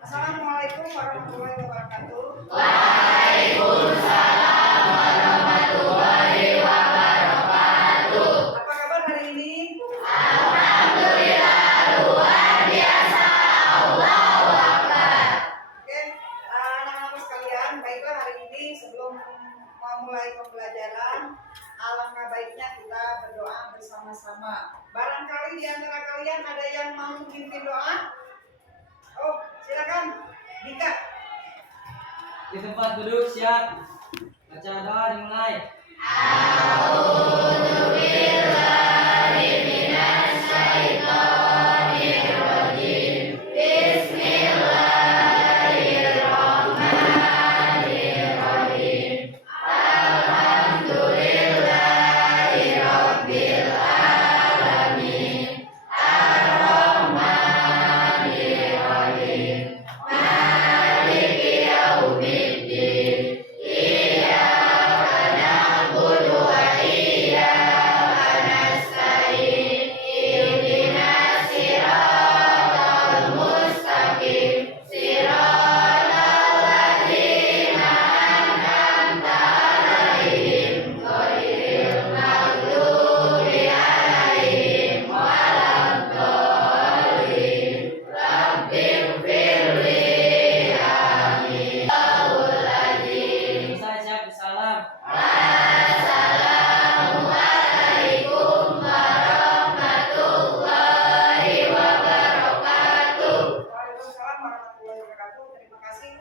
Assalamualaikum warahmatullahi wabarakatuh. Waalaikumsalam warahmatullahi wabarakatuh. Apa kabar hari ini? Alhamdulillah luar biasa. Allahu Akbar. Oke, anak-anak sekalian, baiklah hari ini sebelum memulai pembelajaran, alangkah baiknya kita berdoa bersama-sama. Barangkali di antara kalian ada yang mau memimpin doa? Oh, silakan, Dika. Di tempat duduk siap. Baca doa dimulai. Selesai siap salam. Waalaikumsalam warahmatullahi wabarakatuh. Terima kasih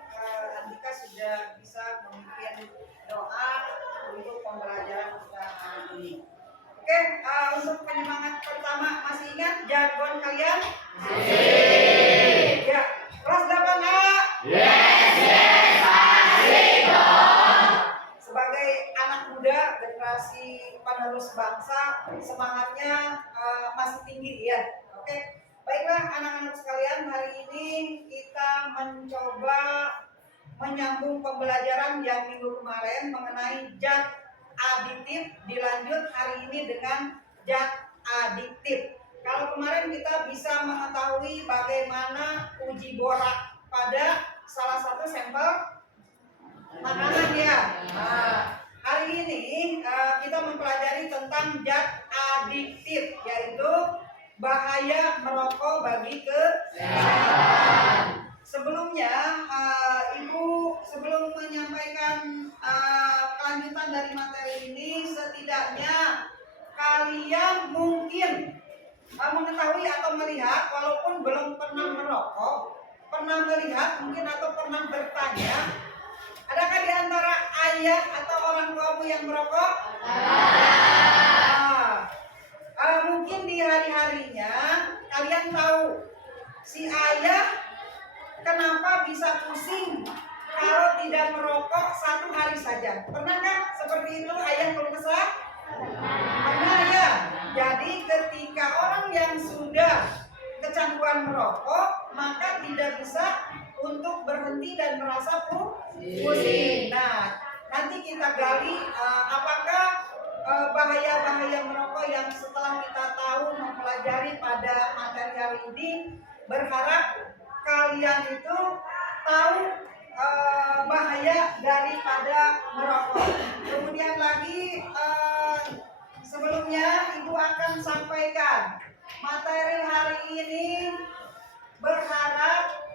Andika sudah bisa memimpin doa untuk pembelajaran kita hari ini. Oke, untuk penyemangat pertama masih ingat jargon kalian? Ya, kelas 8A. Sebagai anak muda generasi penerus bangsa, semangatnya masih tinggi ya. Oke. Baiklah anak-anak sekalian, hari ini kita mencoba menyambung pembelajaran yang minggu kemarin mengenai zat aditif, dilanjut hari ini dengan zat adiktif. Kalau kemarin kita bisa mengetahui bagaimana uji borak pada salah satu sampel makanan ya. Nah, hari ini kita mempelajari tentang zat adiktif, yaitu bahaya merokok bagi kesehatan. Sebelumnya, Ibu sebelum menyampaikan kelanjutan dari materi ini, setidaknya kalian mungkin mengetahui atau melihat, walaupun belum pernah merokok, pernah melihat mungkin atau pernah bertanya, adakah di antara ayah atau orang tuamu yang merokok? Mungkin di hari-harinya kalian tahu si ayah kenapa bisa pusing kalau tidak merokok satu hari saja. Pernahkah seperti itu ayah keluh kesah? Pernah ya. Jadi ketika orang yang sudah kecanduan merokok, maka tidak bisa untuk berhenti dan merasa pusing. Nah, nanti kita gali apakah bahaya-bahaya merokok yang setelah kita tahu mempelajari pada materi hari ini. Berharap kalian itu tahu bahaya daripada merokok. Kemudian lagi sebelumnya Ibu akan sampaikan materi hari ini. Berharap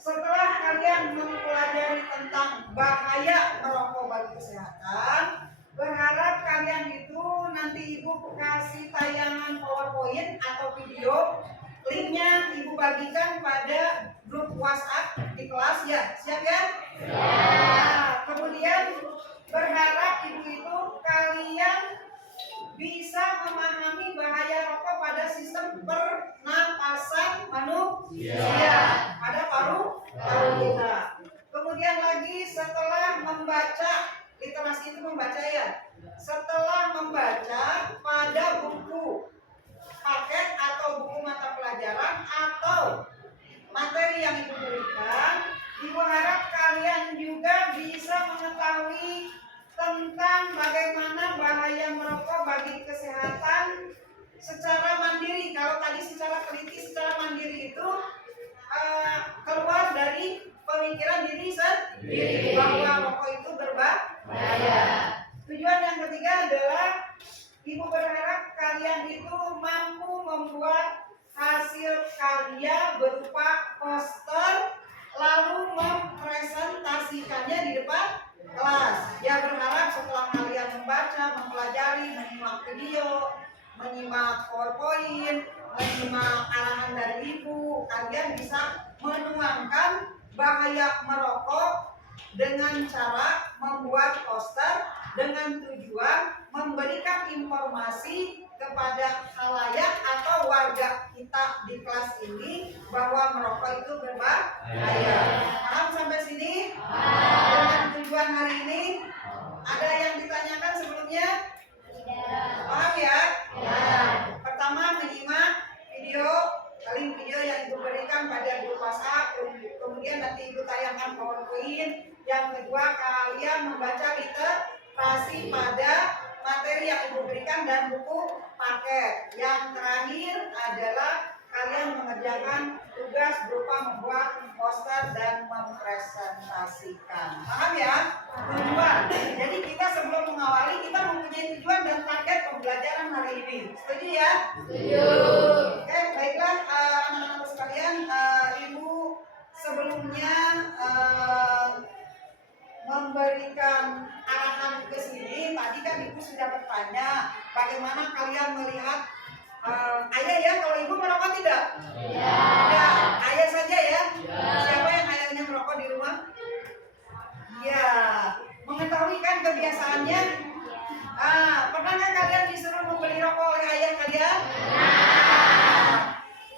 setelah kalian mempelajari tentang bahaya merokok bagi kesehatan, berharap kalian itu nanti Ibu kasih tayangan PowerPoint atau video, linknya Ibu bagikan pada grup WhatsApp di kelas ya, siap ya? Nah, kemudian berharap Ibu itu kalian bisa memahami bahaya rokok pada sistem pernapasan manusia, pada paru-paru kita. Kemudian lagi setelah membaca, literasi itu membaca ya. Setelah membaca pada buku paket atau buku mata pelajaran atau materi yang Ibu berikan, Ibu harap kalian juga bisa mengetahui tentang bagaimana bahaya merokok bagi kesehatan secara mandiri. Kalau tadi secara teliti, secara mandiri itu keluar dari pemikiran diri sendiri bahwa rokok itu berbahaya. Tujuan yang ketiga adalah ibu berharap kalian itu mampu membuat hasil karya berupa poster lalu mempresentasikannya di depan kelas. Dia berharap setelah kalian membaca, mempelajari, menyimak video, menyimak PowerPoint, menyimak arahan dari ibu, kalian bisa menuangkan bahaya merokok dengan cara membuat poster dengan tujuan memberikan informasi kepada khalayak atau warga kita di kelas ini bahwa merokok itu berbahaya. Paham sampai sini? Dengan tujuan hari ini, ada yang ditanyakan sebelumnya? Paham ya? Pertama, menyimak link video yang ibu berikan pada grup WhatsApp, kemudian nanti ibu tayangkan PowerPoint. Yang kedua, kalian membaca literasi pada materi yang ibu berikan dan buku paket. Yang terakhir adalah kalian mengerjakan tugas berupa membuat poster dan mempresentasikan. Paham ya? Tujuan. Jadi kita sebelum mengawali, kita mempunyai tujuan dan target pembelajaran hari ini. Setuju ya? Setuju. Oke, baiklah anak-anak sekalian, ibu sebelumnya memberikan arahan ke sini. Tadi kan ibu sudah bertanya bagaimana kalian melihat ayah ya, kalau ibu merokok tidak? Tidak, ayah saja ya. Siapa yang ayahnya merokok di rumah? Ya, mengetahui kan kebiasaannya. Pernahkah kalian disuruh membeli rokok oleh ayah kalian?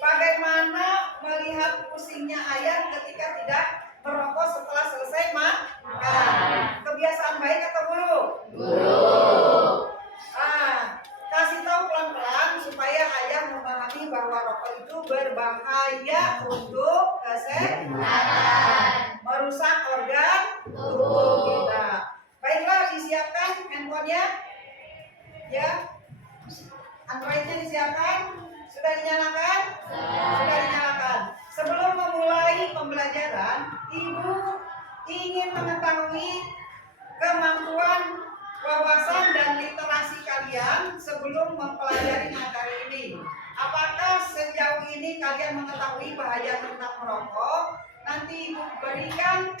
Bagaimana melihat pusingnya ayah ketika tidak merokok setelah selesai makan? Kebiasaan baik atau buruk? Buruk. Kasih tahu pelan-pelan supaya ayah memahami bahwa rokok itu berbahaya untuk kesehatan, merusak organ tubuh kita. Baiklah, disiapkan handphonenya, ya. Androidnya disiapkan. Sudah dinyalakan? Sudah dinyalakan. Sebelum memulai pembelajaran, ibu ingin mengetahui kemampuan, wawasan dan literasi kalian sebelum mempelajari materi ini. Apakah sejauh ini kalian mengetahui bahaya tentang merokok? Nanti ibu berikan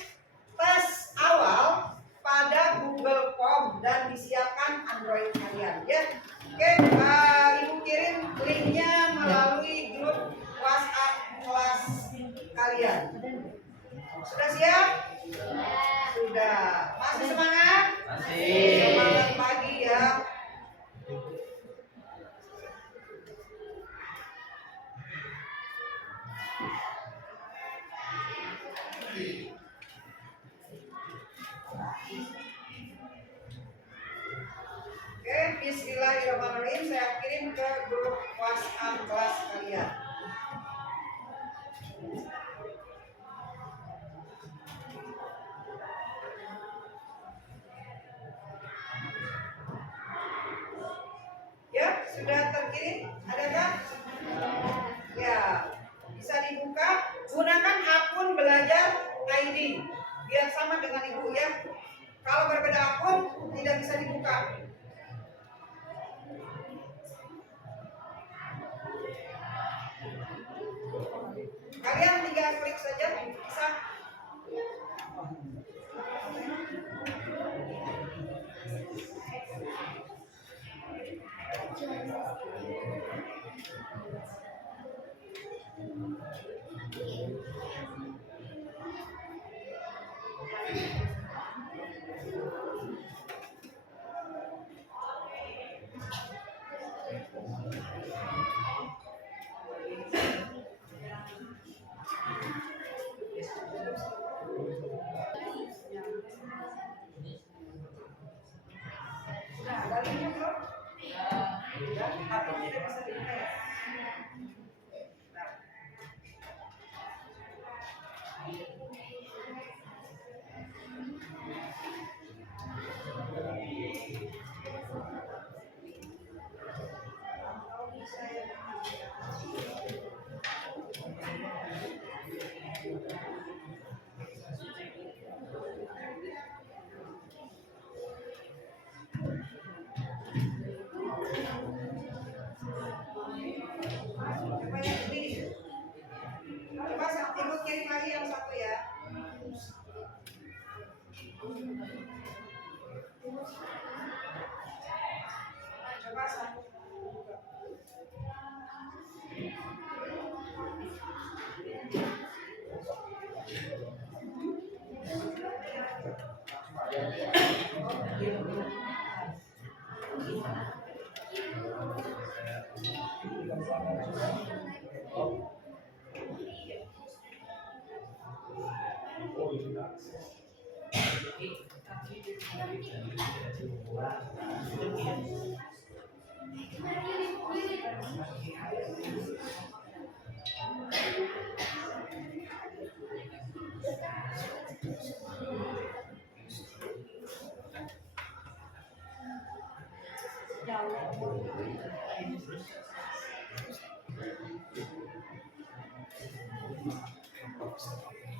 tes awal pada Google Form dan disiapkan Android kalian, ya. Oke, ibu kirim linknya melalui grup WhatsApp kelas kalian. Sudah siap? Sudah. Masih semangat? Masih. Semangat pagi ya. Oke, bismillahirrahmanirrahim. Saya kirim ke grup WhatsApp kelas kalian. Ya, sudah terkirim? Adakah? Ya, bisa dibuka. Gunakan akun belajar ID biar sama dengan ibu ya. Kalau berbeda akun tidak bisa dibuka. Kalian tinggal klik saja, bisa.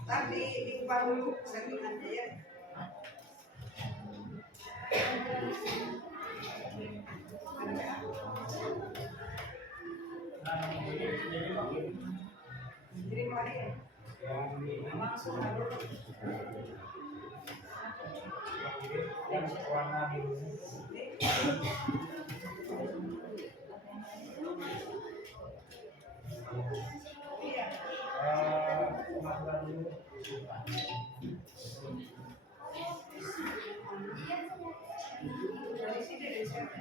Tapi diubah dulu settingannya ya. Kirim lagi ya. Langsung dulu. Warna biru. Iya. Warna biru. Dari sini dari sana.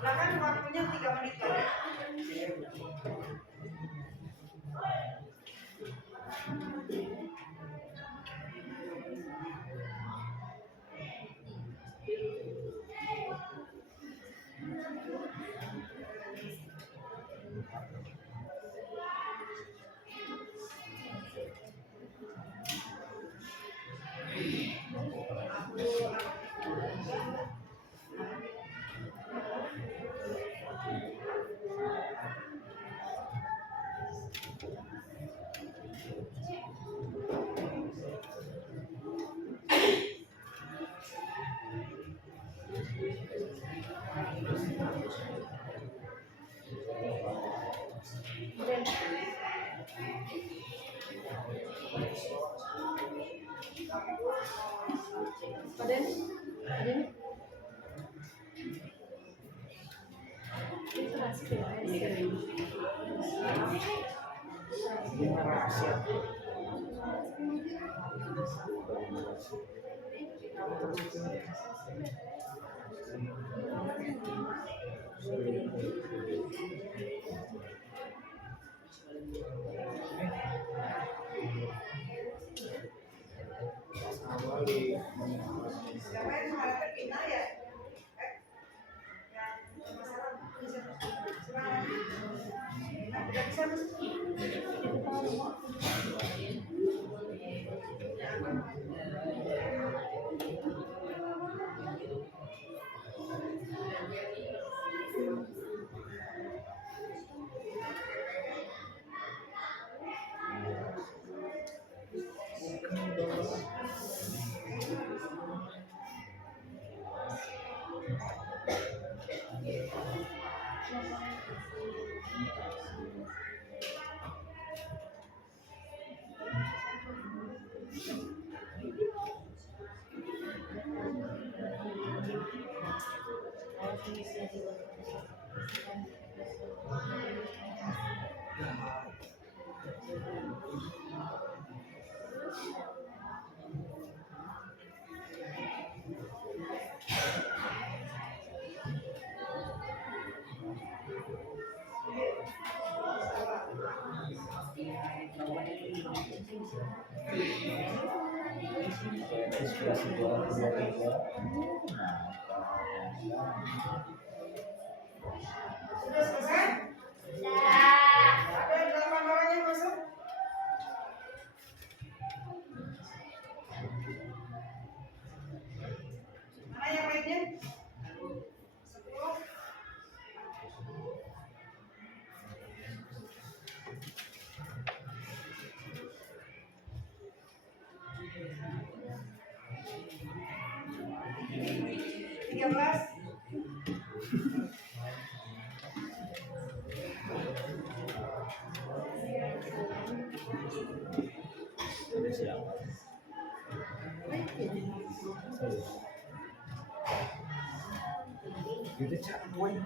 Silakan waktunya 3 menit lagi. Siapa yang mengharapkan pindah ya? Yang masalah silakan. Nah, tidak bisa Mas. Inspirasi dua tiga. Sudah selesai? Ada 8 orang yang masuk? Mana yang lainnya? 10. Tiga belas. Siapa? Gitu cak poin.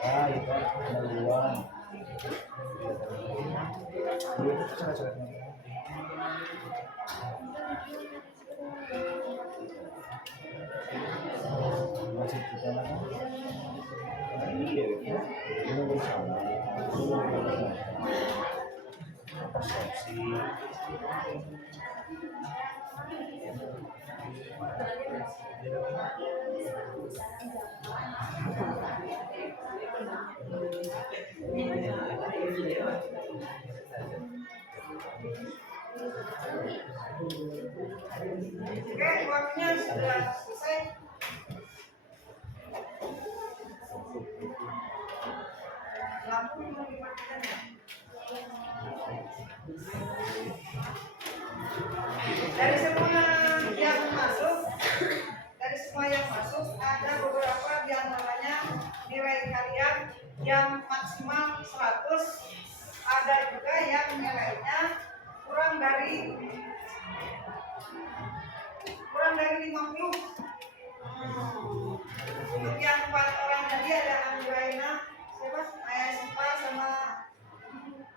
Ah, itu duluan. Masih kita lagi. Iya, ini bersama. Persepsi. Oke, waktunya sudah selesai. Lampu mau dimatikan ya? Dari semua yang masuk, ada beberapa di antaranya nilai kalian yang maksimal 100, ada juga yang nilainya kurang dari 50. Untuk yang 4 orang tadi ada Anggraina, siapa? Maya Sipa sama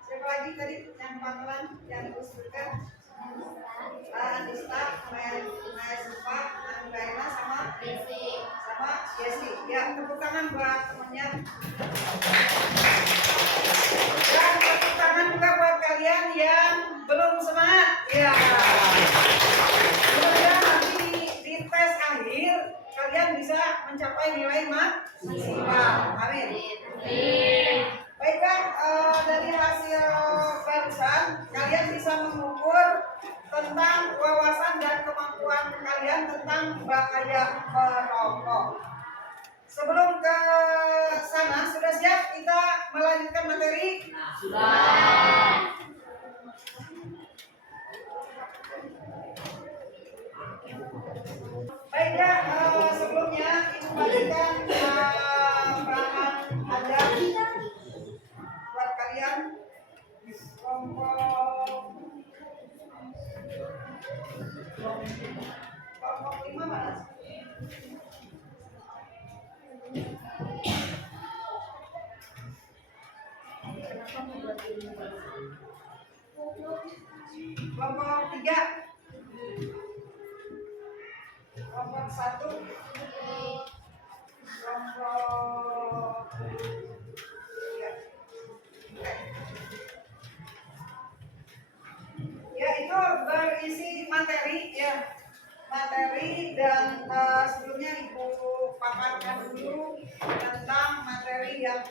siapa lagi tadi yang 4 orang yang disebutkan? Nista, Maya Sipa, Anggraina sama Yesi. Ya, tepuk tangan buat temannya. Dan tepuk tangan juga buat kalian yang belum semangat. Ya. Semoga nanti di tes akhir kalian bisa mencapai nilai maksimal. Amin. Baiklah, dari hasil barusan kalian bisa mengukur tentang wawasan dan kemampuan kalian tentang bahaya merokok. Sebelum ke sana, sudah siap kita melanjutkan materi? Sudah. Baiklah, sebelumnya ibu bagikan bahan ajar buat kalian kelompok 5 mana? Kelompok 3, kelompok 1, kelompok 3. Ya, itu berisi materi ya. Materi dan sebelumnya Ibu paparkan dulu tentang materi yang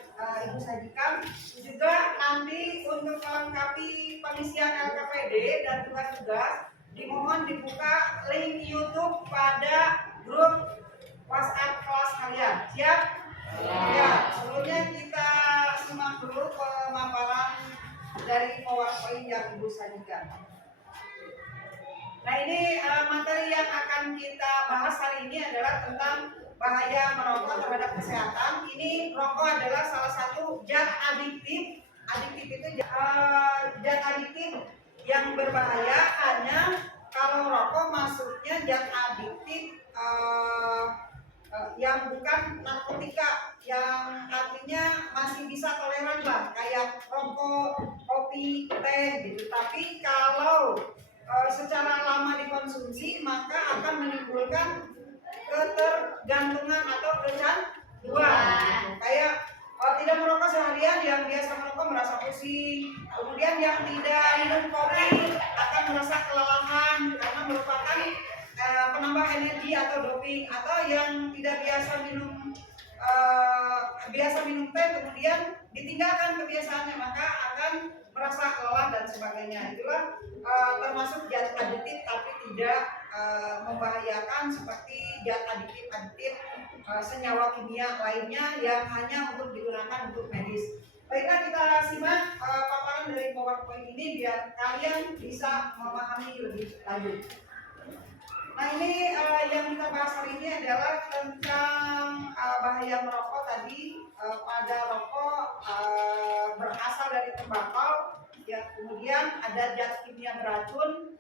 Ibu sajikan. Juga nanti untuk melengkapi pengisian LKPD dan tugas-tugas dimohon dibuka link YouTube pada grup WhatsApp kelas kalian. Siap? Ya, sebelumnya kita simak dulu pemaparan dari PowerPoint yang Ibu sajikan. Nah, ini materi yang akan kita bahas hari ini adalah tentang bahaya merokok terhadap kesehatan. Ini rokok adalah salah satu zat adiktif. Adiktif itu zat adiktif yang berbahaya. Hanya kalau rokok masuknya zat adiktif yang bukan narkotika, yang artinya masih bisa toleran lah, kayak rokok, kopi, teh gitu. Tapi kalau secara lama dikonsumsi maka akan menimbulkan ketergantungan atau kecanduan. Kayak tidak merokok seharian, yang biasa merokok merasa pusing. Kemudian yang tidak minum kopi akan merasa kelelahan karena merupakan penambah energi atau doping. Atau yang tidak biasa minum teh kemudian ditinggalkan kebiasaannya, maka akan merasa lelah dan sebagainya. Itulah termasuk zat adiktif tapi tidak membahayakan seperti zat adiktif senyawa kimia lainnya yang hanya untuk digunakan untuk medis. Baiklah, kita simak paparan dari PowerPoint ini biar kalian bisa memahami lebih lanjut. Nah, ini yang kita bahas hari ini adalah tentang bahaya merokok tadi. Pada rokok berasal dari tembakau, ya, kemudian ada zat kimia beracun.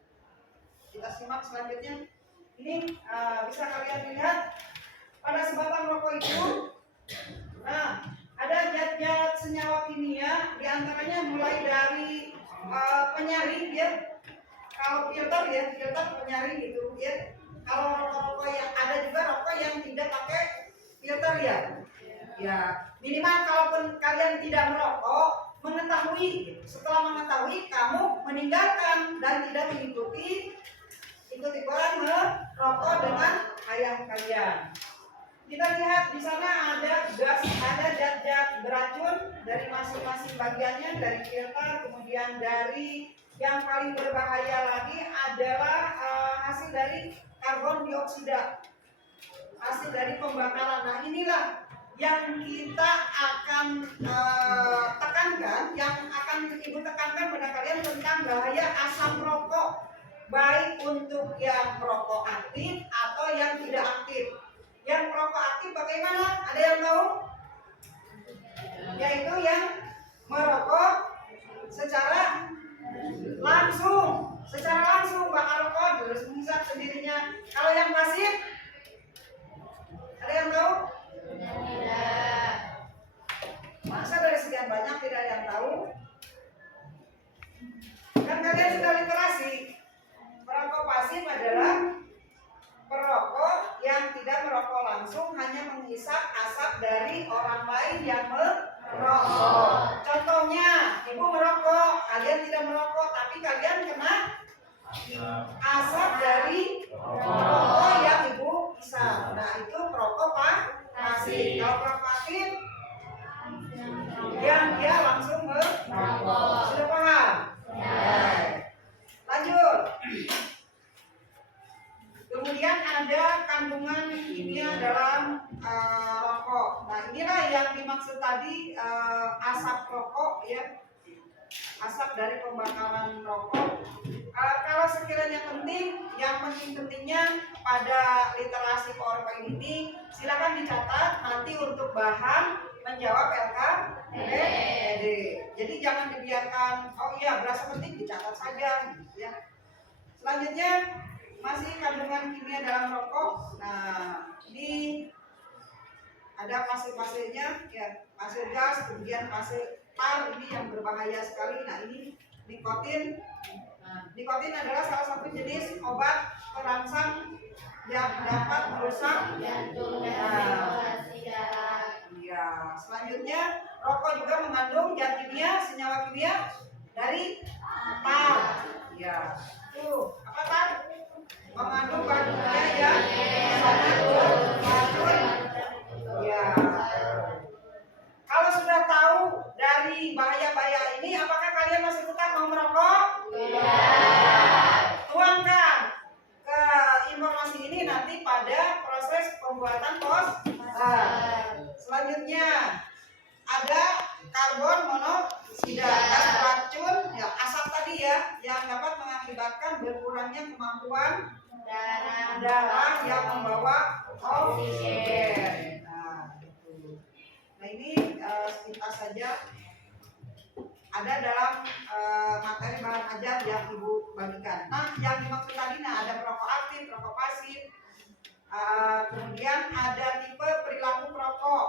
Kita simak selanjutnya. Ini bisa kalian lihat pada sebatang rokok itu. Nah, ada zat-zat senyawa kimia, diantaranya mulai dari penyaring, ya. Kalau filter, ya, filter penyaring gitu, ya. Kalau rokok-rokok yang ada juga rokok yang tidak pakai filter, ya. Ya, minimal kalaupun kalian tidak merokok, mengetahui, setelah mengetahui kamu meninggalkan dan tidak mengikuti ikut-ikutan merokok dengan ayah kalian. Kita lihat di sana ada gas, ada zat-zat beracun dari masing-masing bagiannya, dari filter, kemudian dari yang paling berbahaya lagi adalah hasil dari karbon dioksida, hasil dari pembakaran. Nah, inilah yang kita akan tekankan, yang akan ibu tekankan pada kalian tentang bahaya asap rokok, baik untuk yang merokok aktif atau yang tidak aktif. Yang merokok aktif bagaimana? Ada yang tahu? Yaitu yang merokok secara langsung bakar rokok terus menghisap sendirinya. Kalau yang pasif, ada yang tahu? Tidak. Masa dari sekian banyak tidak ada yang tahu? Kan kalian sudah literasi. Perokok pasif adalah perokok yang tidak merokok langsung, hanya menghisap asap dari orang lain yang merokok. Contohnya, ibu merokok, kalian tidak merokok, tapi kalian kena asap dari rokok yang ibu hisap. Nah, itu perokok pasif. Kalau perokok aktif, yang dia langsung merokok. Sudah paham? Lanjut. Kemudian ada kandungan kimia dalam rokok. Nah, inilah yang dimaksud tadi asap rokok, ya, asap dari pembakaran rokok. Kalau sekiranya penting, yang pentingnya pada literasi PowerPoint ini silakan dicatat nanti untuk bahan menjawab LKPD. Jadi jangan dibiarkan, oh iya berasa penting dicatat saja, ya. Selanjutnya masih kandungan kimia dalam rokok. Nah, ini ada pasir-pasirnya, ya, pasir gas, kemudian pasir tar, ini yang berbahaya sekali. Nah, ini nikotin. Nikotin adalah salah satu jenis obat perangsang yang dapat merusak jantung dan sirkulasi darah. Ya, selanjutnya rokok juga mengandung zat kimia, senyawa kimia dari tar. Ya, tuh apa tar? Mengandung bahan kimia yang sangat beracun. Ya. Kalau sudah tahu dari bahaya-bahaya ini, apakah kalian masih tetap mau merokok? Tuangkan ke informasi ini nanti pada proses pembuatan selanjutnya ada karbon monoksida, gas beracun, ya, asap tadi, ya, yang dapat mengakibatkan berkurangnya kemampuan darah yang membawa oksigen. Nah, itu. Nah ini sepintas saja ada dalam materi bahan ajar yang Ibu bagikan. Nah, yang dimaksud tadi ada perokok aktif, perokok pasif. Kemudian ada tipe perilaku perokok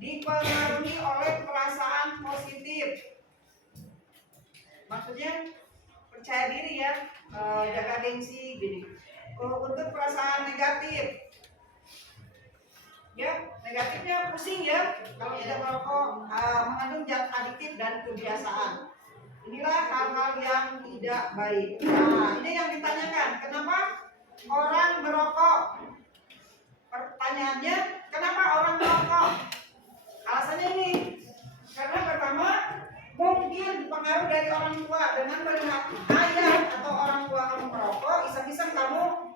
dipengaruhi oleh perasaan positif. Maksudnya percaya diri ya, jaga gengsi gini. Untuk perasaan negatif, ya negatifnya pusing ya kalau tidak merokok, mengandung zat adiktif dan kebiasaan. Inilah hal-hal yang tidak baik. Nah, ini yang ditanyakan, kenapa orang merokok? Pertanyaannya, kenapa orang merokok? Alasannya ini, karena pertama mungkin pengaruh dari orang tua. Dengan melihat ayah atau orang tua kamu merokok, iseng-iseng kamu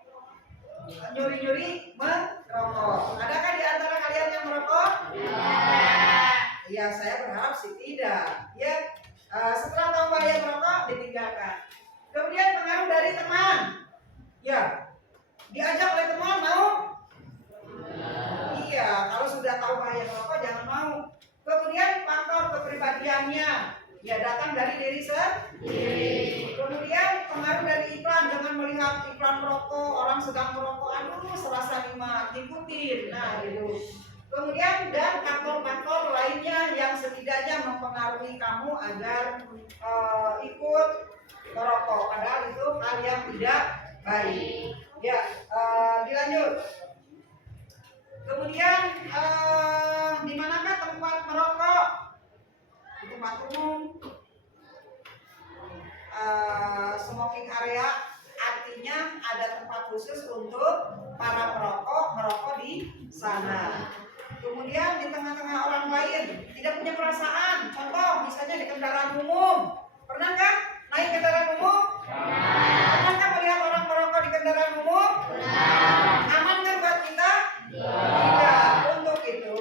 nyuri-nyuri merokok. Adakah di antara kalian yang merokok? Ya, saya berharap sih tidak. Ya, setelah tahu bahaya merokok ditinggalkan. Kemudian pengaruh dari teman. Ya, diajak oleh teman mau? Iya, kalau sudah tahu bahaya merokok jangan mau. Kemudian faktor kepribadiannya, ya datang dari diri sendiri. Kemudian pengaruh dari iklan, dengan melihat iklan merokok, orang sedang merokok, aduh serasa nikmat, ikutin. Nah, gitu. Kemudian dan faktor-faktor lainnya yang setidaknya mempengaruhi kamu agar ikut merokok, padahal itu hal yang tidak baik. Ya, dilanjut. Kemudian di manakah tempat merokok? Di tempat umum, smoking area, artinya ada tempat khusus untuk para perokok merokok di sana. Kemudian di tengah-tengah orang lain, tidak punya perasaan. Contoh misalnya di kendaraan umum, pernah nggak naik kendaraan umum? Pernahkah melihat orang merokok di kendaraan umum? Aman kan buat kita? Tidak. Untuk itu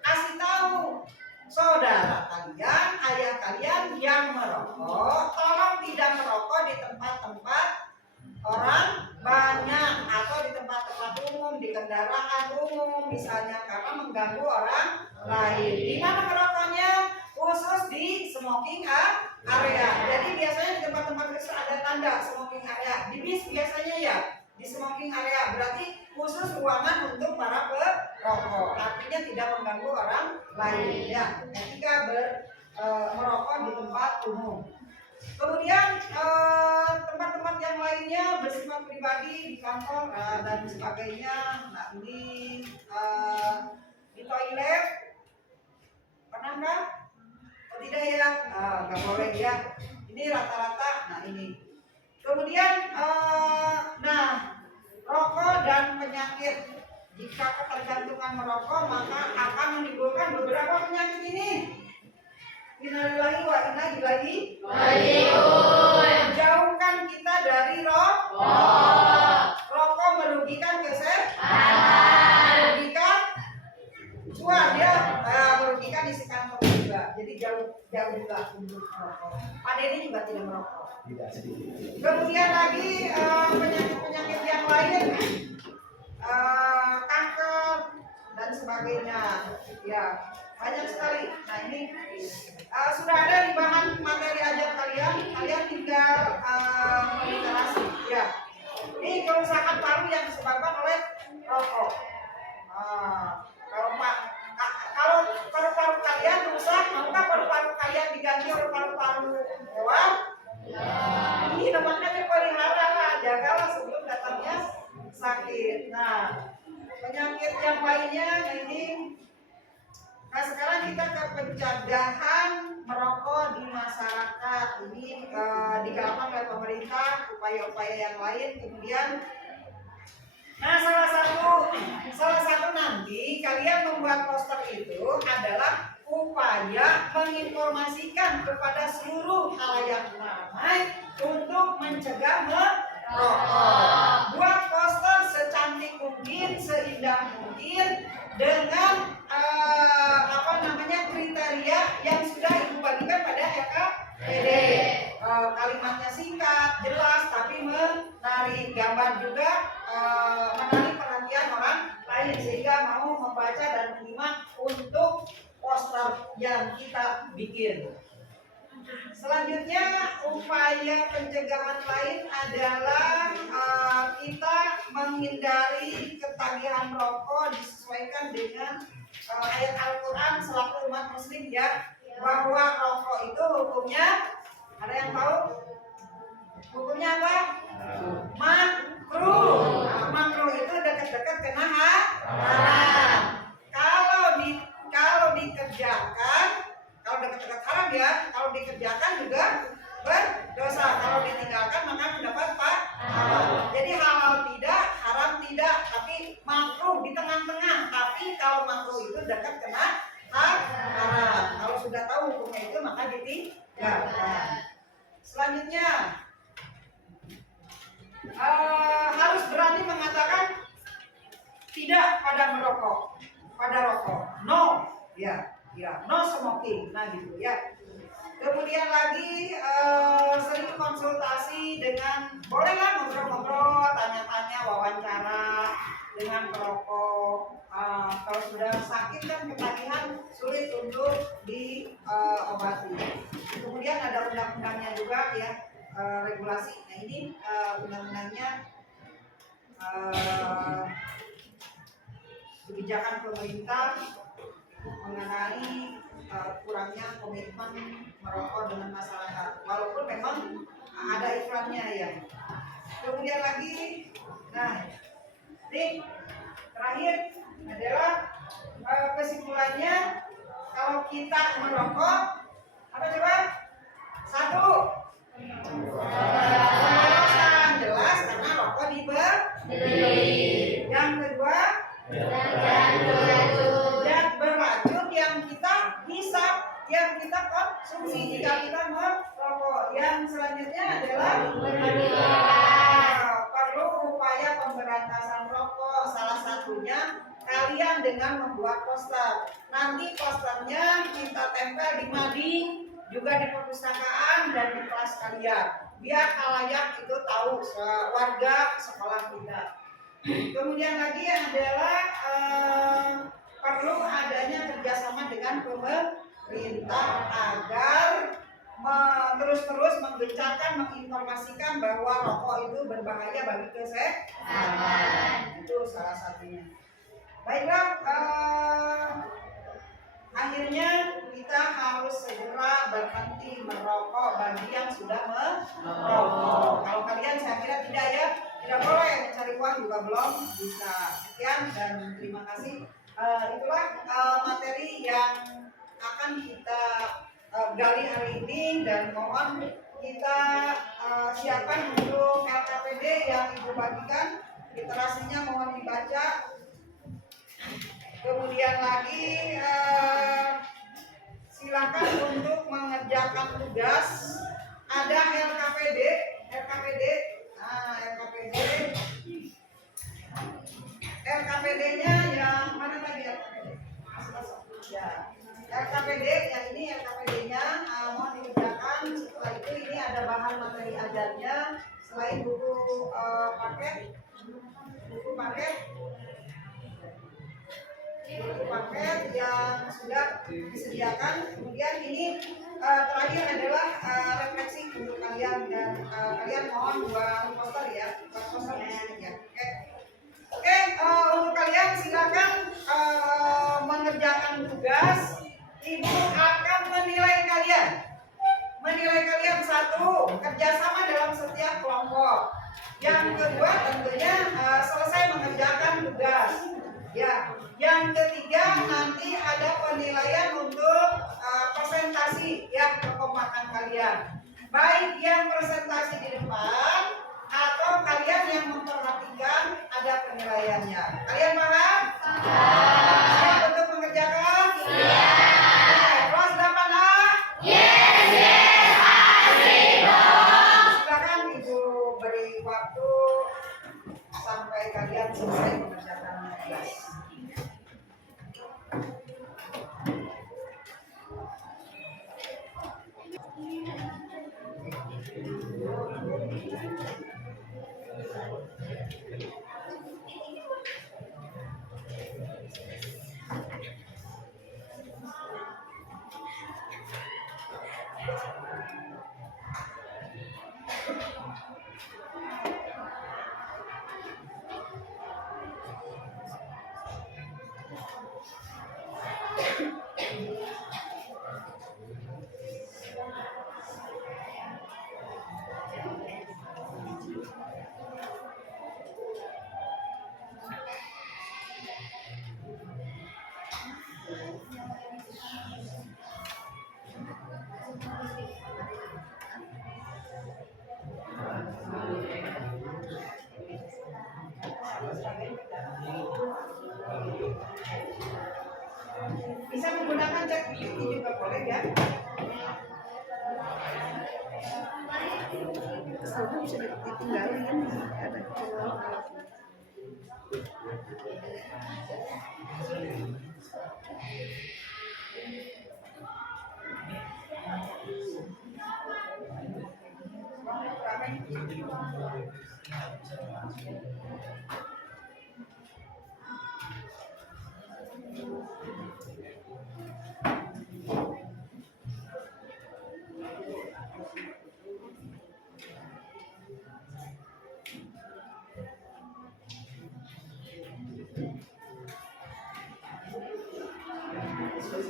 kasih tahu saudara kalian, ayah kalian yang merokok, tolong tidak merokok di tempat-tempat orang banyak atau di tempat-tempat umum, di kendaraan umum misalnya, karena mengganggu orang lain. Di mana merokoknya? Khusus di smoking area. Jadi biasanya di tempat-tempat itu ada tanda smoking area. Di bis biasanya ya di smoking area, berarti khusus ruangan untuk para perokok. Artinya tidak mengganggu orang lain ya ketika merokok di tempat umum. Kemudian tempat-tempat yang lainnya bersifat pribadi, di kantor dan sebagainya. Nah ini di toilet, pernah nggak? Oh tidak ya, nggak boleh ya. Ini rata-rata. Nah ini. Kemudian nah rokok dan penyakit. Jika ketergantungan merokok maka akan menimbulkan beberapa penyakit ini. Innalillahi wa inna ilaihi raji'un. Jauhkan kita dari rokok. Rokok merugikan kesehatan, merugikan cuan dia, merugikan isi kantong juga. Jadi jauh-jauhilah untuk merokok. Pak Denny juga tidak merokok. Tidak sedikit. Kemudian lagi penyakit-penyakit yang lain, kanker dan sebagainya. Ya, banyak sekali. Nah ini sudah ada di bahan materi ajar kalian. Kalian tinggal mengiterasi. Ya, ini kerusakan paru yang disebabkan oleh rokok. Kalau paru-paru kalian rusak, maka paru-paru kalian diganti oleh paru-paru hewan. Ini namanya dipelihara, jagalah sebelum datangnya sakit. Nah, penyakit yang lainnya ini. Nah, sekarang kita ke pencegahan merokok di masyarakat. Ini digalakkan oleh pemerintah, upaya-upaya yang lain. Kemudian, nah salah satu nanti kalian membuat poster itu adalah upaya menginformasikan kepada seluruh halayak ramai untuk mencegah merokok. Buat poster secantik mungkin, seindah mungkin, dengan kriteria yang sudah Ibu bagikan pada LKPD. Kalimatnya singkat, jelas, tapi menarik, gambar membaca dan menyimak untuk poster yang kita bikin. Selanjutnya, upaya pencegahan lain adalah kita menghindari ketagihan rokok disesuaikan dengan ayat Al-Quran selaku umat muslim ya, bahwa rokok itu hukumnya, ada yang tahu? Hukumnya apa? Makruh. Nah, makruh itu dekat-dekat kena haram. Kalau dikerjakan, kalau dekat-dekat haram ya, kalau dikerjakan juga berdosa. Kalau ditinggalkan maka mendapat pahala. Jadi halal tidak, haram tidak, tapi makruh di tengah-tengah. Tapi kalau makruh itu dekat kena haram. Kalau sudah tahu hukumnya itu maka ditinggalkan. Selanjutnya, harus berani mengatakan tidak pada merokok, pada rokok. No, ya, no smoking. Nah gitu ya. Kemudian lagi sering konsultasi dengan, bolehlah ngobrol-ngobrol, tanya-tanya, wawancara dengan perokok. Kalau sudah sakit kan ketagihan sulit untuk diobati. Kemudian ada undang-undangnya juga ya, regulasi. Nah ini undang-undangnya kebijakan pemerintah mengenai kurangnya komitmen merokok dengan masyarakat, walaupun memang ada iklannya ya. Kemudian lagi, nah ini terakhir adalah kesimpulannya, kalau kita merokok apa coba? Satu, pemborosan jelas karena rokok dibeli. Yang kedua, zat beracun yang kita hisap, yang kita konsumsi jika kita merokok. Yang selanjutnya adalah perlu upaya pemberantasan rokok. Salah satunya kalian dengan membuat poster. Nanti posternya kita tempel di mading, juga di perpustakaan dan di kelas kalian, biar khalayak itu tahu, warga sekolah kita. Kemudian lagi adalah perlu adanya kerjasama dengan pemerintah agar terus-terus menggencarkan, menginformasikan bahwa rokok itu berbahaya bagi kesehatan. Itu salah satunya. Baiklah, akhirnya kita harus segera berhenti merokok bagi yang sudah merokok. Kalau kalian saya kira tidak ya, tidak boleh, mencari uang juga belum bisa. Sekian dan terima kasih. Itulah materi yang akan kita gali hari ini, dan mohon kita siapkan untuk LKPD yang Ibu bagikan. Literasinya mohon dibaca. Kemudian lagi silakan untuk mengerjakan tugas. Ada LKPD. Nah, LKPD-nya yang mana tadi LKPD? Ya, LKPD yang ini LKPD-nya mohon dikerjakan. Setelah itu ini ada bahan materi ajarnya selain buku paket yang sudah disediakan. Kemudian ini terakhir adalah refleksi untuk kalian, dan kalian mohon buat poster ya, di sini ya. Oke, untuk kalian silakan mengerjakan tugas. Ibu akan menilai kalian satu, kerjasama dalam setiap kelompok. Yang kedua tentunya selesai mengerjakan tugas. Ya, yang ketiga nanti ada penilaian untuk presentasi ya, kekompakan kalian. Baik yang presentasi di depan atau kalian yang memperhatikan, ada penilaiannya. Kalian paham? Siap untuk mengerjakan? Kelas 8A? Silakan Ibu beri waktu sampai kalian selesai mengerjakan tugas. Bisa menggunakan cat beauty juga boleh ya. Kesannya bisa ditinggalin. Ada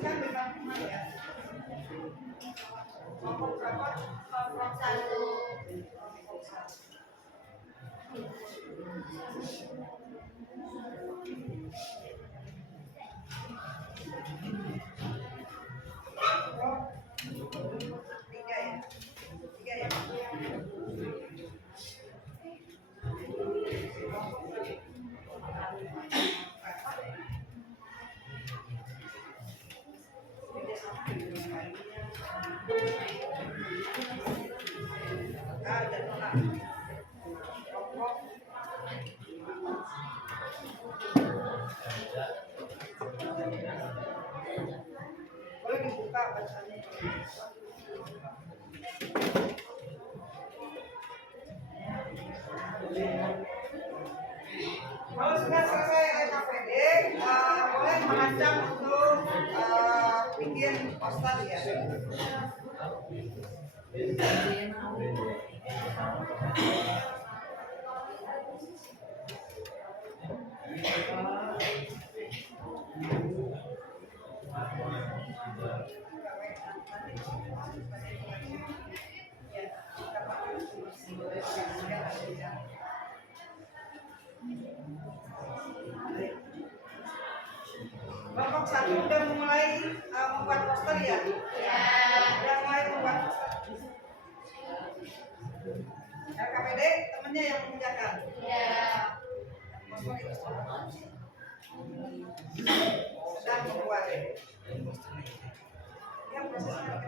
kan dengan teman ya. Kelompok berapa? Kelompok 1. Tiga ya. Tiga ya. Boleh dibuka bacanya. Kalau sudah selesai LKPD, boleh mengancam untuk bikin poster ya. Kelompok 1 udah mulai membuat poster ya? Ya. Udah mulai membuat poster. LKPD temennya yang mengerjakan. Ya. Poster itu sedang membuat. Ya prosesnya.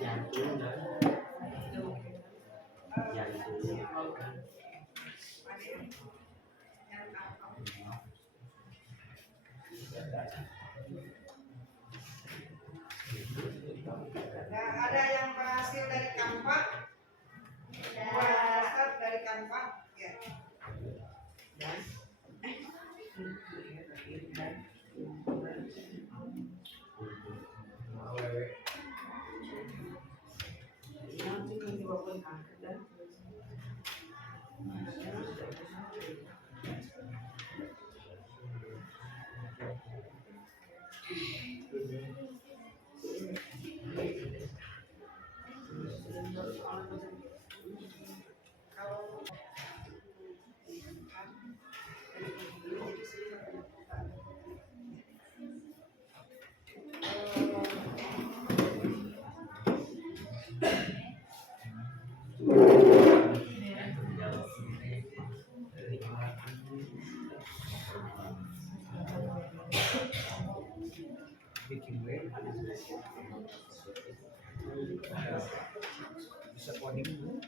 jantung dan jantung. Nah, ada yang berhasil dari Canva? Start dari Canva. Ya. Bikin web bisa coding dulu.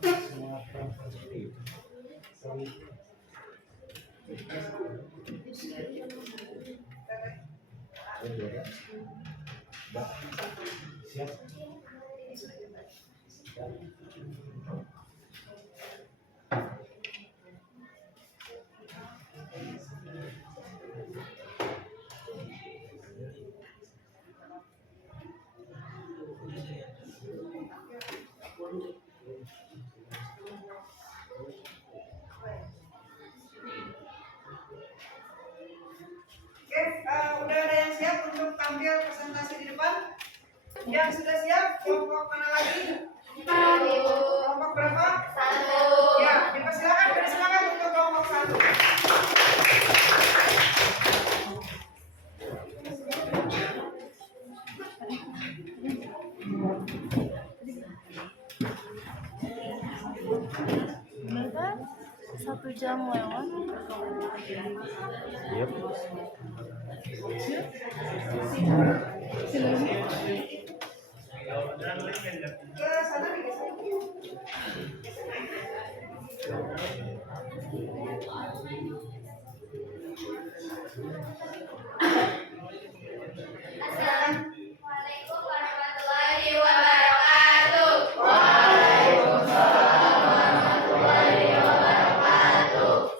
Semua seperti itu. Siap. Oke, udah ada yang siap untuk tampil presentasi di depan? Yang sudah siap, kelompok mana lagi? Kelompok berapa? 1. Ya, dipersilakan untuk kelompok 1. Bener kan? 1 jam lewat. Yep. Ke sana nih, Assalamualaikum warahmatullahi wabarakatuh.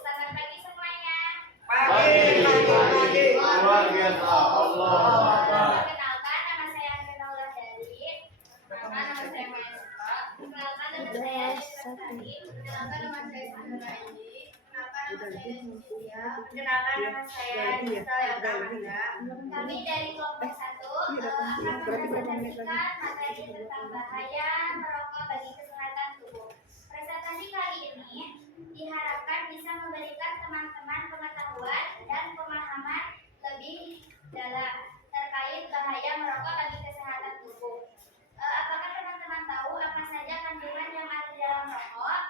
Selamat pagi semuanya. pagi. Perkenalkan, nama saya Andrea Wulandari. Perkenalkan, nama saya Maya Suka. Perkenalkan, nama saya Lestari. Perkenalkan, nama saya Sandra Aini. Perkenalkan, nama saya Cynthia. Perkenalkan, nama saya Dita Leotamanda. Kami dari kelompok 1 akan mempresentasikan materi tentang bahaya merokok bagi kesehatan tubuh. Presentasi kali ini diharapkan bisa memberikan teman-teman pengetahuan dan pemahaman lebih dalam terkait bahaya merokok bagi kesehatan tubuh. Apakah teman-teman tahu apa saja kandungan yang ada di dalam rokok?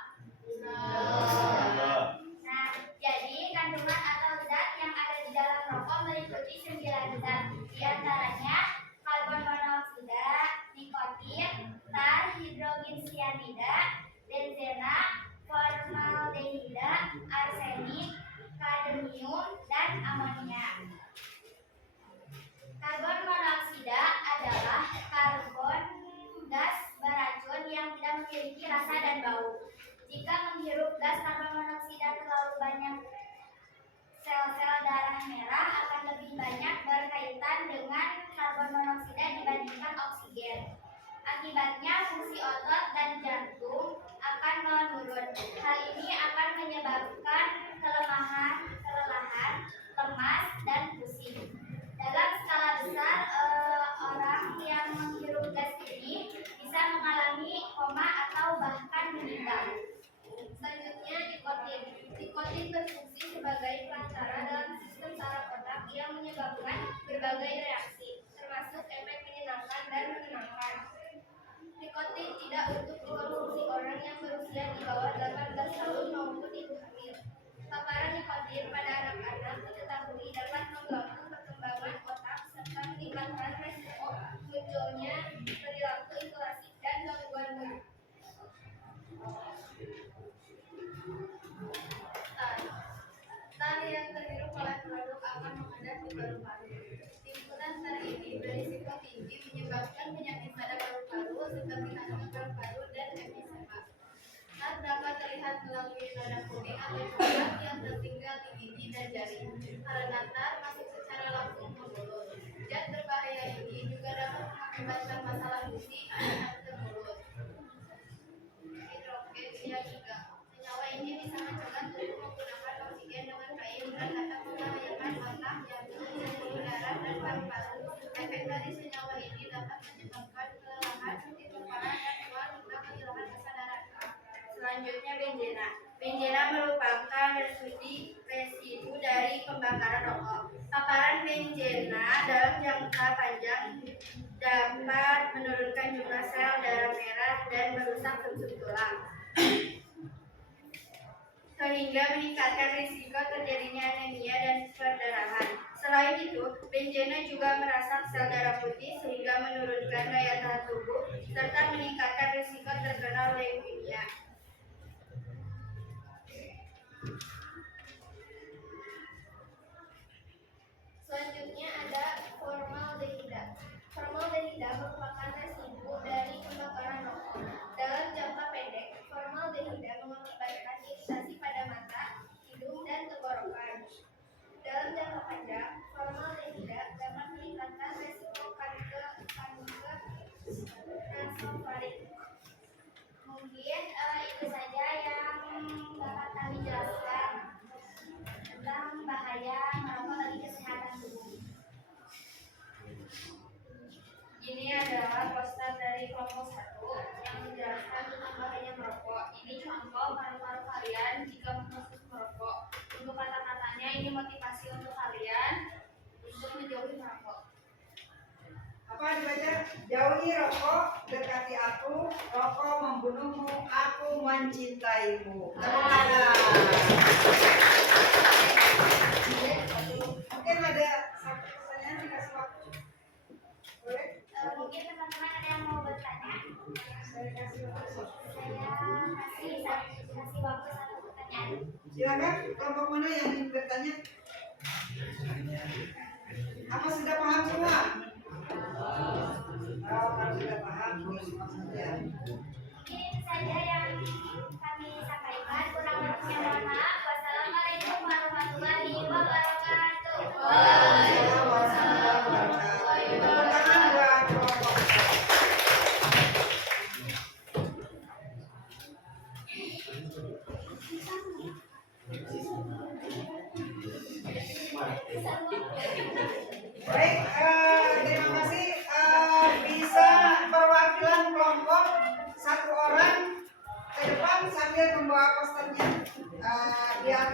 Nah, jadi kandungan atau zat yang ada di dalam rokok meliputi 9 zat. Di antaranya karbon monoksida, nikotin, tar, hidrogen sianida, benzena, formaldehida, arsenik, kadmium, dan amonia. Karbon monoksida adalah karbon gas beracun yang tidak memiliki rasa dan bau. Jika menghirup gas karbon monoksida terlalu banyak, sel-sel darah merah akan lebih banyak berkaitan dengan karbon monoksida dibandingkan oksigen. Akibatnya fungsi otot dan jantung akan menurun. Hal ini akan menyebabkan kelelahan, lemas, dan pusing. Dalam skala besar, orang yang menghirup gas ini bisa mengalami koma atau bahkan meninggal. Selanjutnya, nikotin. Nikotin berfungsi sebagai perantara dalam sistem saraf otak yang menyebabkan berbagai reaksi. dan menyenangkan. Nikotin tidak untuk dikonsumsi orang yang berusia di bawah 18 tahun maupun ibu hamil. Paparan nikotin pada anak-anak diketahui dapat mengganggu perkembangan otak serta meningkatkan resiko munculnya perilaku impulsif dan gangguan mood. Tar yang terhirup oleh produk akan menghadap di paru-paru. Timbunan tar ini berisiko tinggi menyebabkan penyakit pada paru-paru seperti kanker paru-paru dan emfisema. Tar dapat terlihat melalui noda kuning atau coklat yang tertinggal di gigi dan jari. Karena tar masuk secara langsung ke mulut. Zat berbahaya ini juga dapat mengakibatkan masalah gusi pada mulut. Hidrogen siaga. Senyawa ini bisa mencegah tubuh menggunakan oksigen dengan baik dan dapat membahayakan otak, jantung, pembuluh darah, dan paru-paru. Efek dari senyawa ini dapat menyebabkan kelelahan, sakit kepala, dan mual hingga kehilangan kesadaran. Selanjutnya benzena. Benzena merupakan residu dari pembakaran rokok. Paparan benzena dalam jangka panjang dapat menurunkan jumlah sel darah merah dan merusak sumsum tulang, sehingga meningkatkan risiko terjadinya anemia dan perdarahan. Selain itu, benzena juga merasak sel darah putih sehingga menurunkan daya tahan tubuh serta meningkatkan risiko terkena leukemia. Selanjutnya ada formaldehida. Formaldehida merupakan residu dari pembakaran rokok. Dalam jangka pendek, formaldehida mengakibatkan iritasi pada mata, hidung, dan tenggorokan. Dalam jangka panjang, formaldehida dapat meningkatkan resiko kanker nasofaring. Mungkin itu saja yang dapat kami jelaskan tentang bahaya merokok bagi kesehatan tubuh. Ini adalah poster dari kelompok 1 yang menjelaskan tentang bahaya merokok. Ini contoh paru-paru kalian jika khusus merokok. Untuk kata-katanya ini motivasi untuk kalian untuk menjauhi merokok. Apa dibaca? Jauhi rokok, dekati aku, rokok membunuhmu, aku mencintaimu. Tepuk tangan. Mungkin ada satu pertanyaan dikasih waktu. Boleh? Mungkin teman-teman ada yang mau bertanya? Saya kasih waktu. Saya kasih waktu satu pertanyaan. Silakan, kelompok mana yang ingin bertanya? Apa sudah paham semua? Oh, kalau sudah paham, boleh langsung saja. Mungkin saja yang kami sampaikan. Kurang lebihnya mohon maaf. Wassalamualaikum warahmatullahi wabarakatuh. Waalaikumsalam warahmatullahi wabarakatuh. Tepuk tangan buat kelompok. Baik, terima kasih. Bisa perwakilan kelompok 1 orang ke depan sambil membawa posternya, biar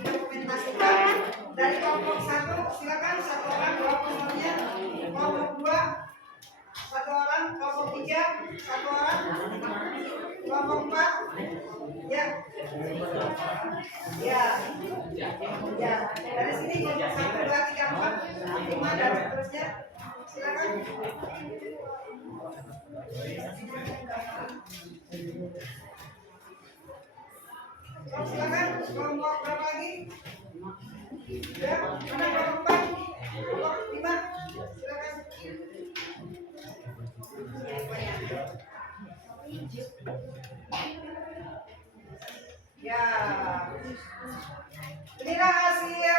didokumentasikan. Dari kelompok 1 silakan 1 orang bawa posternya. Kelompok 2 1 orang, kelompok 3 1 orang, kelompok 4 ya. Ya. Ya, dari sini kelompok 1, 2, 3, 4, 5 dan seterusnya. Silakan. Silakan kelompok berapa lagi? Ya, mana kelompok 4? Kelompok 5. Silakan. Ya. Inilah hasil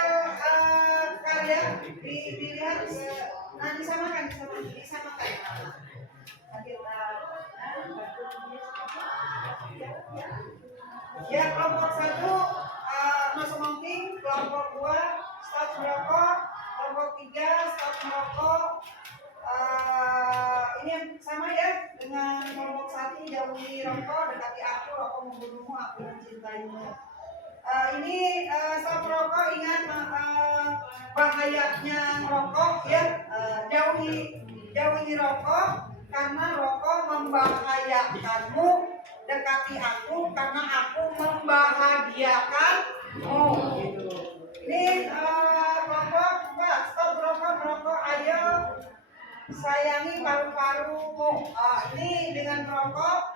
karya dilihat disamakan. Ya, kelompok 1 no smoking, kelompok 2 stop merokok, kelompok 3 stop merokok. Ini sama ya dengan kelompok 1, jauhi rokok, dekati aku, rokok membunuhmu, aku mencintaimu. Ini stop merokok, ingat bahayanya merokok ya, jauhi jauhi rokok karena rokok membahayakanmu. Dekati aku karena aku membahagiakanmu. Ini rokok, Mbak, stop rokok, ayo sayangi paru-parumu. Ini dengan rokok,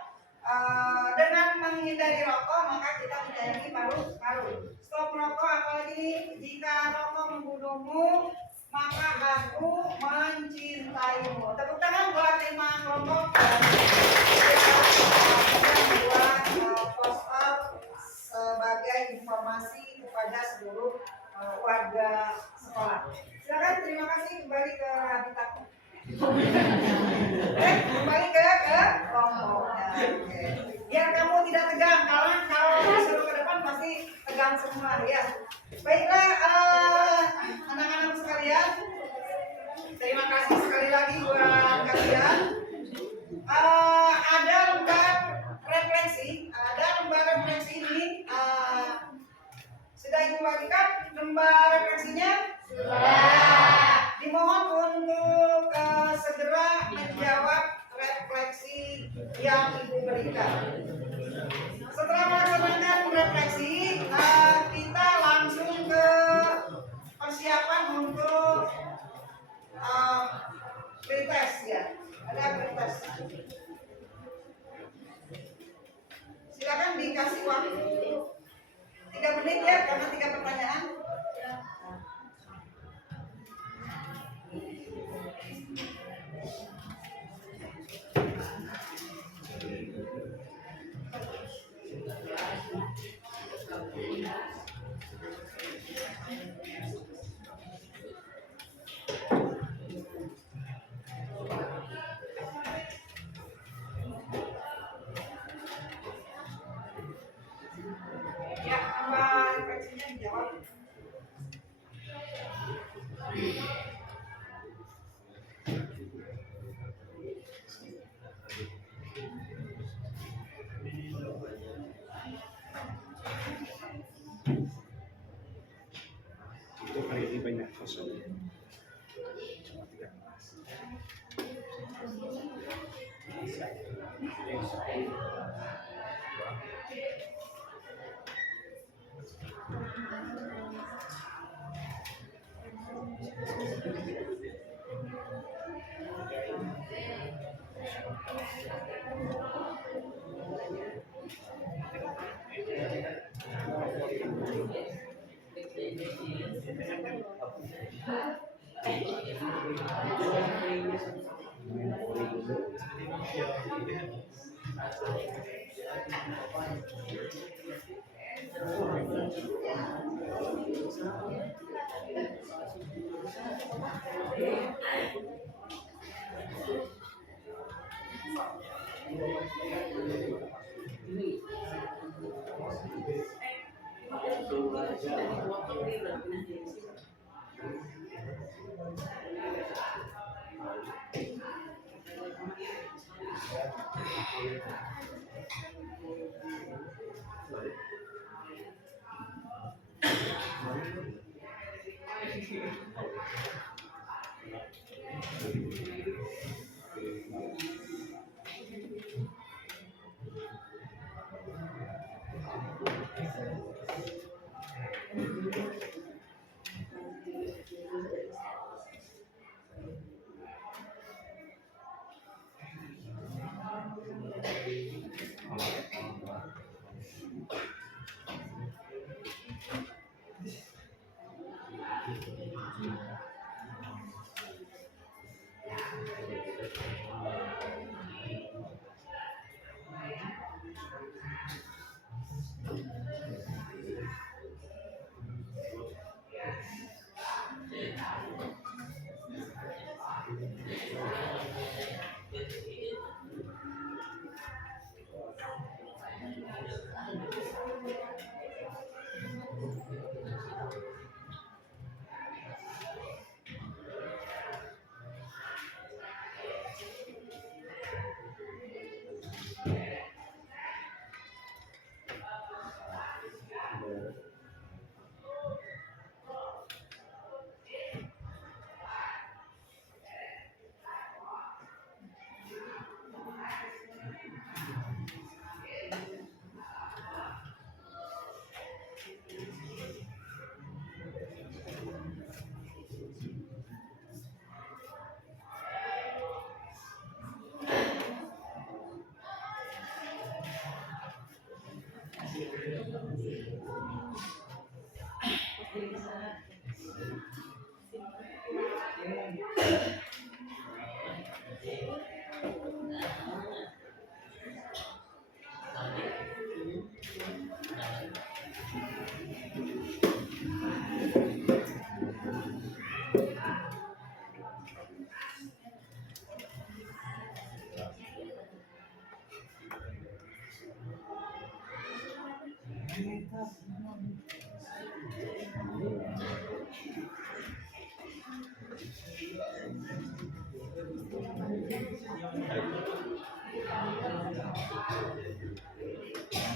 dengan menghindari rokok maka kita menyayangi paru-paru. Stop rokok, apalagi jika rokok membunuhmu maka aku mencintaimu. Tepuk tangan buat 5 kelompok yang membuat poster sebagai informasi kepada seluruh warga sekolah. Silakan, terima kasih, kembali ke habitat. Kembali ke kelompoknya. Oke. Biar kamu tidak tegang, kalau disuruh ke depan pasti tegang semua ya. Baiklah, anak-anak sekalian, terima kasih sekali lagi buat kalian. Ada lembar refleksi, ini sudah Ibu bagikan lembar refleksinya? Sudah. Dimohon untuk segera menjawab refleksi yang Ibu berikan. Setelah melaksanakan refleksi, kita langsung ke persiapan untuk pretest ya. Ada pretest. Silakan dikasih waktu 3 menit ya, karena 3 pertanyaan. Ya, lembar refleksinya dijawab. Itu kali ini banyak kosong. Cuma 3 kelas.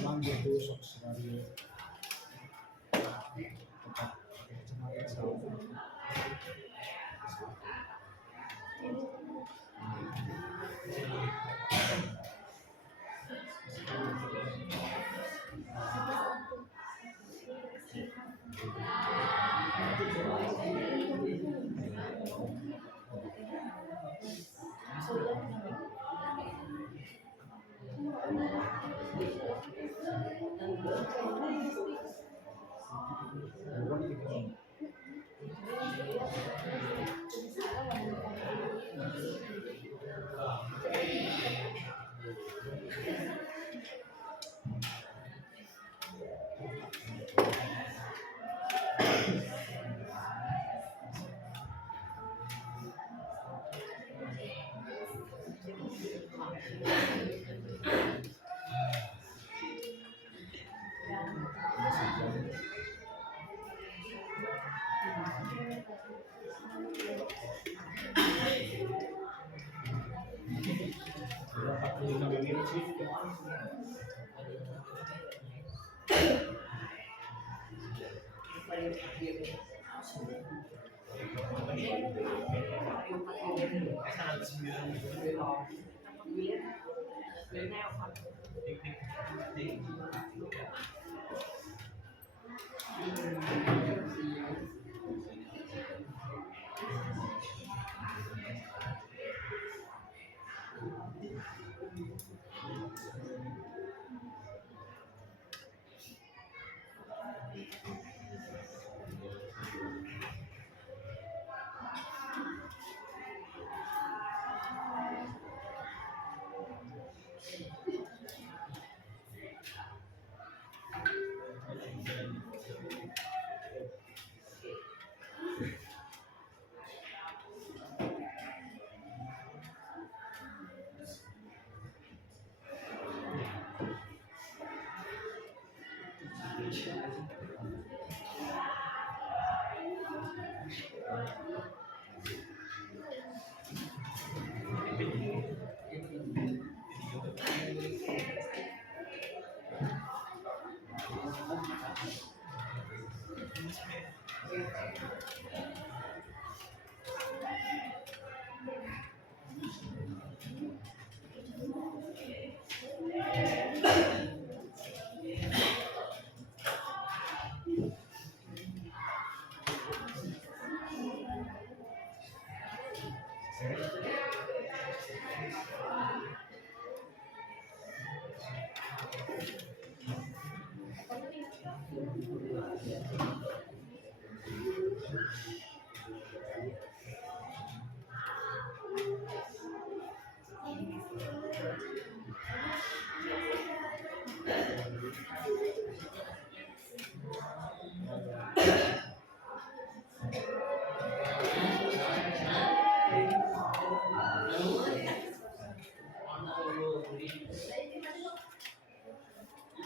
Memang dia tusuk sekali. Tetap pakai kacamata sama.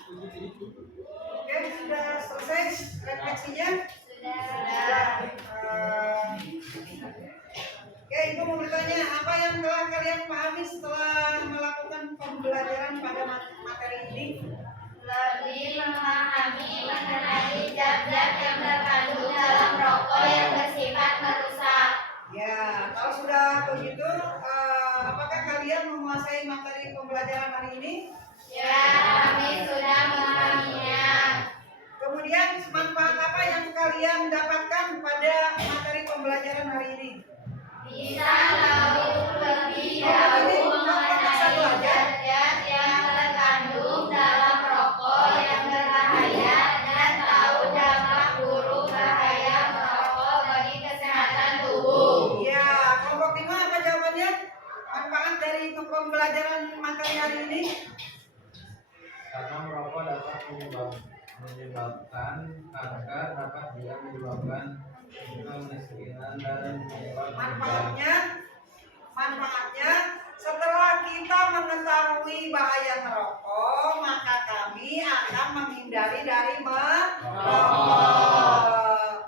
Oke, sudah selesai refleksinya? Sudah. Oke, Ibu mau bertanya, apa yang telah kalian pahami setelah melakukan pembelajaran pada materi ini? Lebih memahami mengenai zat-zat yang terkandung dalam rokok yang bersifat merusak. Ya, kalau sudah begitu, apakah kalian menguasai materi pembelajaran hari ini? Ya, kami sudah memahaminya. Kemudian manfaat apa yang kalian menyebabkan kanker, dapat juga menyebabkan kemiskinan dan manfaatnya setelah kita mengetahui bahaya merokok, maka kami akan menghindari dari merokok.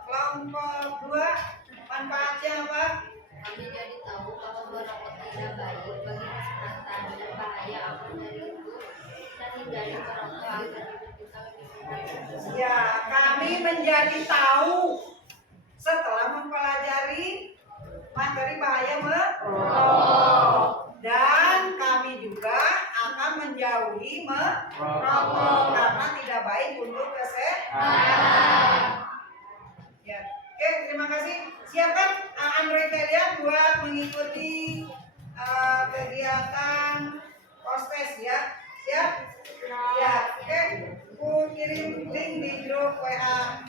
Kelompok 2, manfaatnya apa? Kami jadi tahu bahwa merokok tidak baik bagi kesehatan dan bahaya akan dari itu dan hindari merokok agar hidup kita lebih baik. Ya, kami menjadi tahu setelah mempelajari materi bahaya merokok. Dan kami juga akan menjauhi merokok karena tidak baik untuk kesehatan. Ya, oke, terima kasih. Siapkan Android kalian buat mengikuti kegiatan postes ya. Siap? Ya, oke. Aku kirim link di grup WA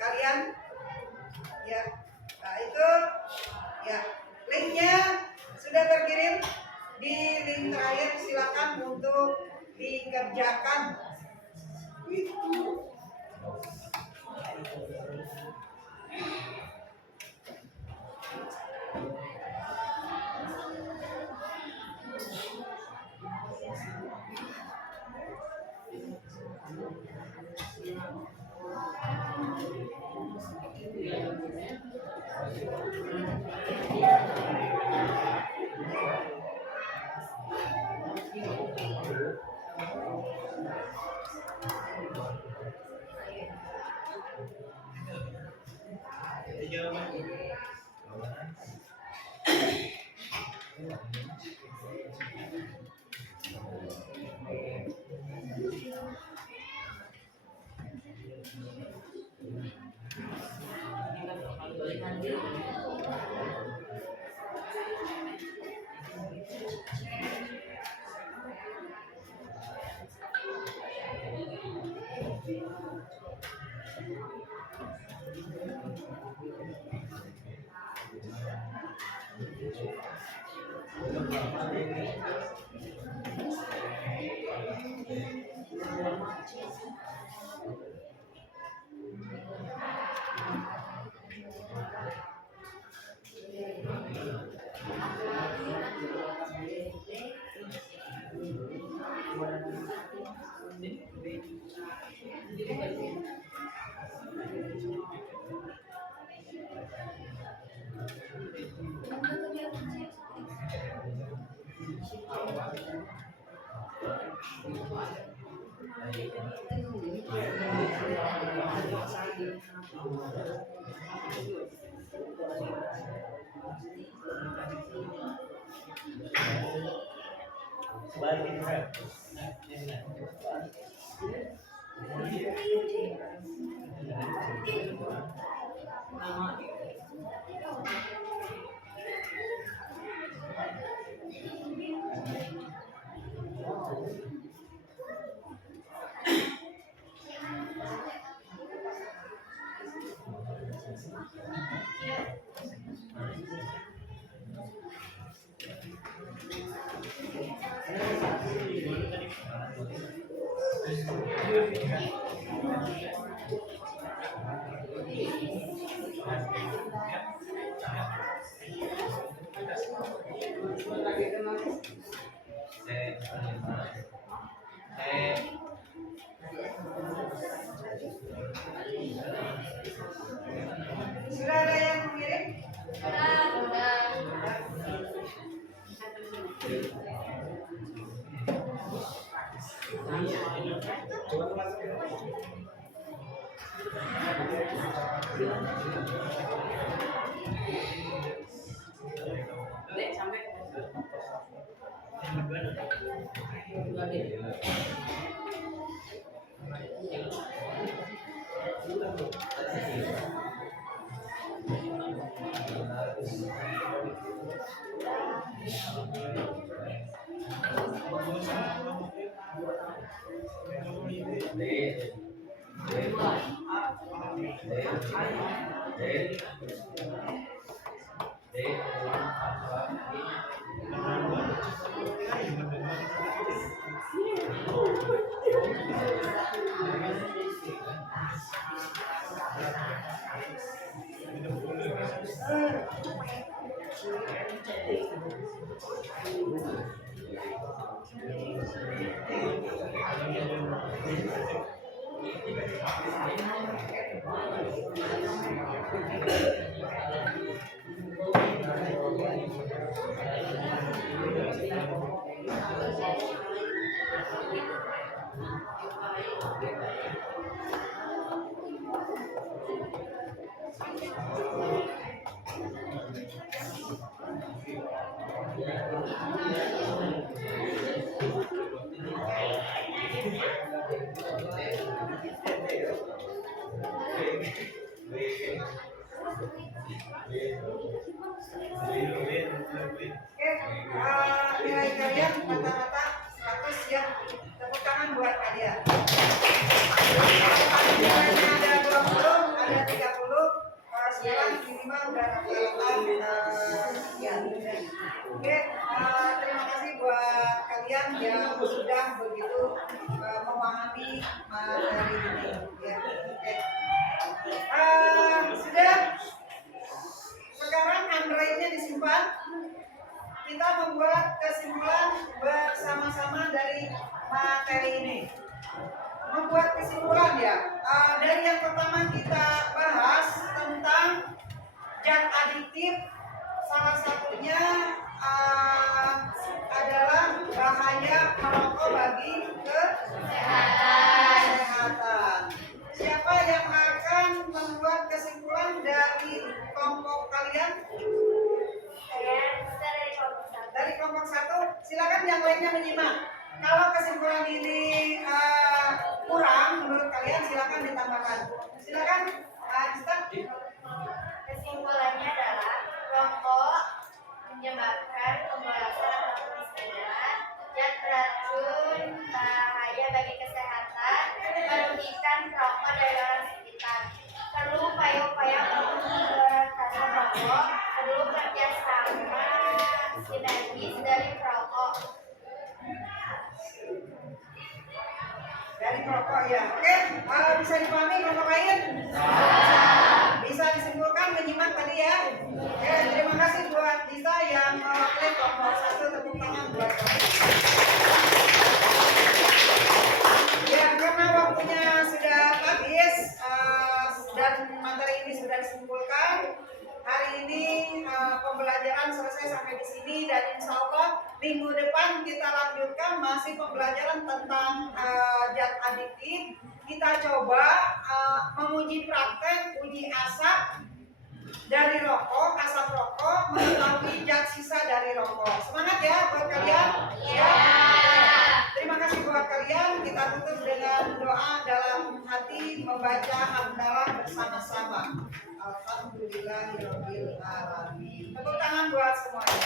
kalian. Ya, nah itu ya linknya sudah terkirim di link terakhir, silakan untuk dikerjakan. Sudah ada yang mengirim? Oke, nilai kalian rata-rata 100 ya. Tepuk tangan buat kalian. Nilainya ada 20, ada 30. Sekarang minimal udah rata-rata ya. Oke, terima kasih buat kalian yang sudah begitu memahami materi ini. Ya, oke. Sudah. Sekarang Androidnya disimpan. Kita membuat kesimpulan bersama-sama dari materi ini. Membuat kesimpulan ya. Dari yang pertama kita bahas tentang zat adiktif. Salah satunya adalah bahaya merokok bagi kesehatan. Siapa yang akan membuat kesimpulan dari kelompok kalian? Dari kelompok 1, silakan yang lainnya menyimak. Kalau kesimpulan ini kurang menurut kalian, silakan ditambahkan. Silakan, Ustaz. Kesimpulannya adalah rokok menyebabkan pembalasan atau kemiskinan, zat beracun, bahaya bagi kesehatan, merugikan perokok dari orang sekitar. Perlu upaya-upaya pemberantasan rokok, perlu kerjasama sinergis dari perokok. Dari perokok ya. Oke, bisa dipahami kelompok lain? Bisa disimpulkan menyimak tadi ya. Oke, terima kasih buat Dita yang mewakili kelompok 1. Tepuk tangan buat kamu. Ya, karena waktunya sudah habis dan materi ini sudah disimpulkan, hari ini pembelajaran selesai sampai di sini dan insya Allah minggu depan kita lanjutkan masih pembelajaran tentang zat adiktif. Kita coba menguji praktek uji asap dari rokok, asap rokok, mengetahui zat sisa dari rokok. Semangat ya buat kalian. Ya. Terima kasih buat kalian. Kita tutup dengan doa dalam hati membaca hamdalah bersama-sama. Alhamdulillahirabbil alamin. Tepuk tangan buat semuanya.